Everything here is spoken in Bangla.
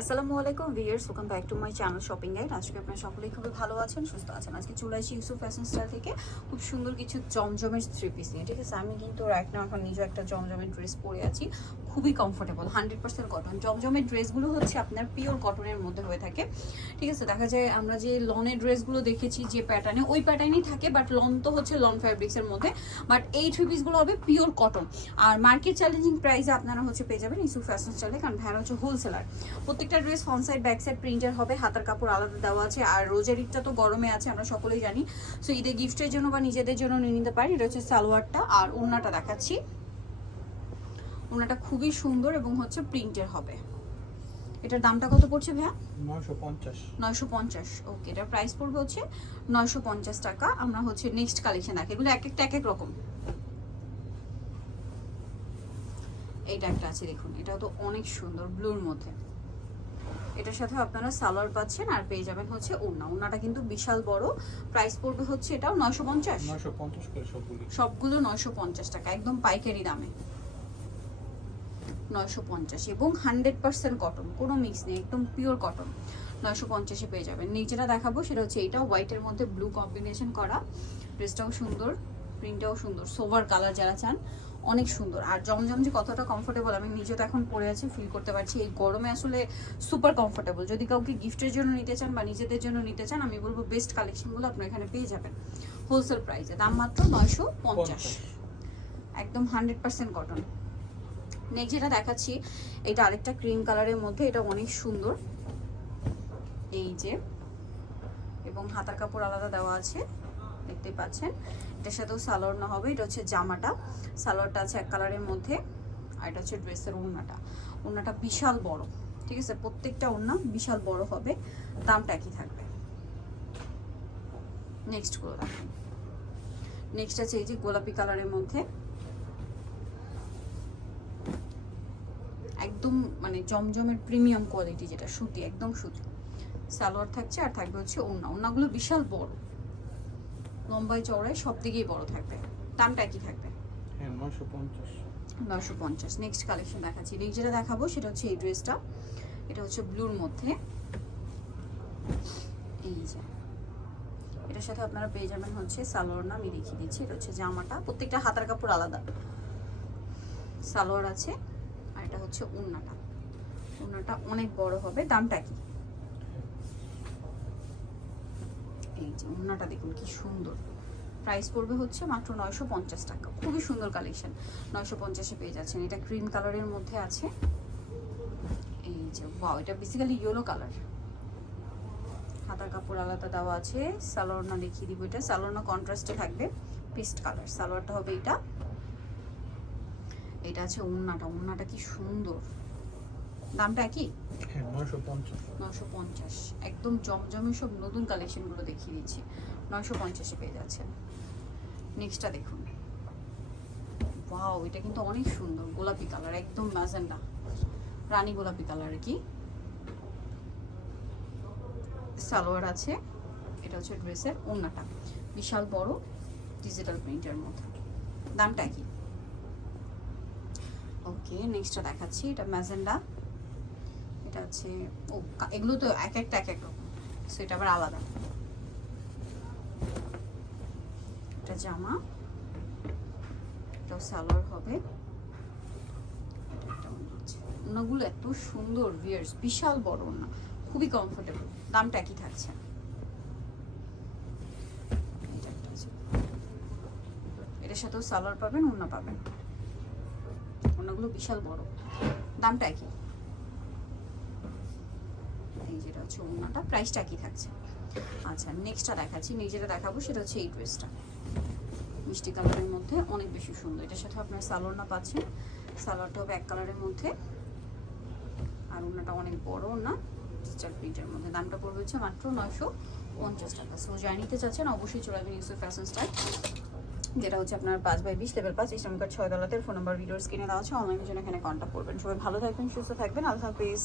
আসসালামু আলাইকুম viewers welcome back to my channel shopping guide আজকে আপনারা সকলেই খুবই ভালো আছেন, সুস্থ আছেন। আজকে চলে আসি ইউসুফ ফ্যাশন স্টাইল থেকে। খুব সুন্দর কিছু জমজমের থ্রি পিস নিয়ে, ঠিক আছে? আমি কিন্তু রাইট নাও এখন নিজে একটা জমজমের ড্রেস পরে আছি। খুবই কমফোর্টেবল হান্ড্রেড পার্সেন্ট কটন জমজমের ড্রেসগুলো হচ্ছে আপনার পিওর কটনের মধ্যে হয়ে থাকে। ঠিক আছে? দেখা যায় আমরা যে লনের ড্রেসগুলো দেখেছি, যে প্যাটার্নে ওই প্যাটার্নই থাকে বাট লন তো হচ্ছে লন ফ্যাব্রিক্সের মধ্যে। বাট এই থ্রি পিসগুলো হবে পিওর কটন আর মার্কেট চ্যালেঞ্জিং প্রাইসে আপনারা হচ্ছে পেয়ে যাবেন ইসু ফ্যাশন স্টাইলে কারণ ভ্যান হচ্ছে হোলসেলার প্রত্যেকটা dress front side back side printer হবে হাতার কাপড় আলাদা দেওয়া আছে আর রোজের ঈদটা তো গরমে আছে আমরা সকলেই জানি। সো ঈদের গিফটের জন্য বা নিজেদের জন্য নিয়ে নিতে পারি এটা হচ্ছে সালোয়ারটা আর ওড়নাটা দেখাচ্ছি। ওড়নাটা খুবই সুন্দর এবং হচ্ছে প্রিন্টের হবে। এটার দামটা কত পড়ছে ভাইয়া? নয়শো পঞ্চাশ। ওকে এটার প্রাইস পড়বে হচ্ছে নয়শো পঞ্চাশ টাকা। আমরা হচ্ছে নেক্সট কালেকশন দেখি এগুলো এক একটা এক এক রকম। এইটা একটা আছে দেখুন এটাও তো অনেক সুন্দর ব্লুর মধ্যে। এটার সাথে আপনারা সালোয়ার পাচ্ছেন আর পেয়ে যাবেন হচ্ছে ওড়না। ওড়নাটা কিন্তু বিশাল বড়। প্রাইস পড়বে হচ্ছে এটাও নয়শো পঞ্চাশ? সবগুলি। সবগুলো নয়শো পঞ্চাশ টাকা একদম পাইকারি দামে। নয়শো পঞ্চাশ। এবং হান্ড্রেড পার্সেন্ট কটন কোনো মিক্স নেই একদম পিওর কটন নয়শো পঞ্চাশে পেয়ে যাবেন। নিচেটা দেখাবো সেটা হচ্ছে এইটা হোয়াইটের মধ্যে ব্লু কম্বিনেশন করা। ড্রেসটাও সুন্দর প্রিন্টটাও সুন্দর। সোভার কালার যারা চান অনেক সুন্দর। আর জমজম যে কতটা কমফোর্টেবল আমি নিজে তো এখন পরে আছি ফিল করতে পারছি। এই গরমে আসলে সুপার কমফোর্টেবল যদি কাউকে গিফটের জন্য নিতে চান বা নিজেদের জন্য নিতে চান আমি বলব বেস্ট কালেকশনগুলো আপনার এখানে পেয়ে যাবেন। হোলসেল প্রাইসে দাম মাত্র নয়শো পঞ্চাশ। একদম হান্ড্রেড পার্সেন্ট কটন নেক্সট যেটা দেখাচ্ছি এটা আরেকটা ক্রিম কালারের মধ্যে এটা অনেক সুন্দর। এই যে এবং হাতার কাপড় আলাদা দেওয়া আছে। দেখতে পাচ্ছেন। এটার সাথেও সালোয়ার না হবে। এটা হচ্ছে জামাটা। সালোয়ারটা আছে এক কালারের মধ্যে আর এটা হচ্ছে ড্রেসের ওড়নাটা। ওড়নাটা বিশাল বড়, ঠিক আছে? প্রত্যেকটা ওড়না বিশাল বড় হবে। দামটা একই থাকবে। নেক্সটগুলো দেখেন নেক্সট আছে এই যে গোলাপি কালারের মধ্যে। একদম মানে জমজমের প্রিমিয়াম কোয়ালিটি যেটা, সুতি, একদম সুতি। সালোয়ার থাকছে আর থাকবে হচ্ছে ওড়না। ওড়নাগুলো বিশাল বড়। লম্বায় চওড়ায় সব দিকেই বড় থাকবে। দামটা কি থাকবে? হ্যাঁ পঞ্চাশ। নয়শো পঞ্চাশ। নেক্সট কালেকশন দেখাচ্ছি। নেক্সট যেটা দেখাবো সেটা হচ্ছে এই ড্রেসটা এটা হচ্ছে ব্লুর মধ্যে। এই যে। এটার সাথে আপনারা পেয়ে যাবেন হচ্ছে সালোয়ার না আমি দেখিয়ে দিচ্ছি। এটা হচ্ছে জামাটা। প্রত্যেকটা হাতার কাপড় আলাদা। সালোয়ার আছে। আর এটা হচ্ছে উন্নাটা। উন্নাটা অনেক বড় হবে। দামটা কি? এই যে উন্নাটা দেখুন, কি সুন্দর। প্রাইস পড়বে হচ্ছে মাত্র নয়শো পঞ্চাশ টাকা। খুবই সুন্দর কালেকশন নয়শো পঞ্চাশে পেয়ে যাচ্ছেন। এটা ক্রিম কালারের মধ্যে আছে। এই যে ওয়াও এটা বেসিক্যালি ইয়েলো কালার হাতার কাপড় আলাদা দেওয়া আছে। সালোয়ারনা দেখিয়ে দিব এটা। সালোয়ারনা কন্ট্রাস্টে থাকবে। পেস্ট কালার সালোয়ারটা হবে এটা। এটা আছে উন্নাটা উন্নাটা কি সুন্দর। দামটা কি? হ্যাঁ নশো পঞ্চাশ। একদম জমজমে সব নতুন কালেকশনগুলো দেখিয়ে দিচ্ছি। নয়শো পঞ্চাশে পেয়ে যাচ্ছেন। নেক্সটটা দেখুন। ওয়াও এটা কিন্তু অনেক সুন্দর গোলাপি কালার একদম ম্যাজেন্ডা। রানী গোলাপি কালার কি? সালোয়ার আছে। এটা হচ্ছে ড্রেসের ওড়নাটা বিশাল বড় ডিজিটাল প্রিন্টের মধ্যে দামটা কি? ওকে নেক্সটটা দেখাচ্ছি। এটা ম্যাজেন্ডা। এটা হচ্ছে, ও এগুলো তো এক একটা, এক এক রকম। সো এটা আবার আলাদা। এটা জামা। এটাও সালোয়ার হবে। ওড়নাগুলো এত সুন্দর ভিয়ার্স বিশাল বড় ওনা। খুবই কমফোর্টেবল দামটা একই থাকছে। এটার সাথেও সালোয়ার পাবেন ওড়না পাবেন। ওড়নাগুলো বিশাল বড়। দামটা একই। এই যেটা হচ্ছে ওড়নাটা প্রাইসটা কি থাকছে। আচ্ছা নেক্সটটা দেখাচ্ছি। নিজেটা দেখাবো সেটা হচ্ছে এই ড্রেসটা মিষ্টি কালারের মধ্যে অনেক বেশি সুন্দর। এটার সাথে আপনার সালোয়ারটা পাচ্ছেন। সালোয়ারটা হবে এক কালারের মধ্যে। আর ওড়নাটা অনেক বড় না ডিজিটাল প্রিন্টের মধ্যে। দামটা পড়বে হচ্ছে মাত্র নয়শো পঞ্চাশ টাকা। সো যা নিতে চাচ্ছেন, অবশ্যই চলে আসবেন ইউসুফ ফ্যাশন স্টাইল যেটা হচ্ছে আপনার পাঁচ বাই বিশ লেভেল পাঁচ ইসলামিকার ছয় দলাতের ফোন নাম্বার ভিডিওর স্ক্রিনে দেওয়া আছে। অনলাইনের জন্য এখানে কন্ট্যাক্ট করবেন। সবাই ভালো থাকবেন, সুস্থ থাকবেন। আল্লাহ হাফিজ।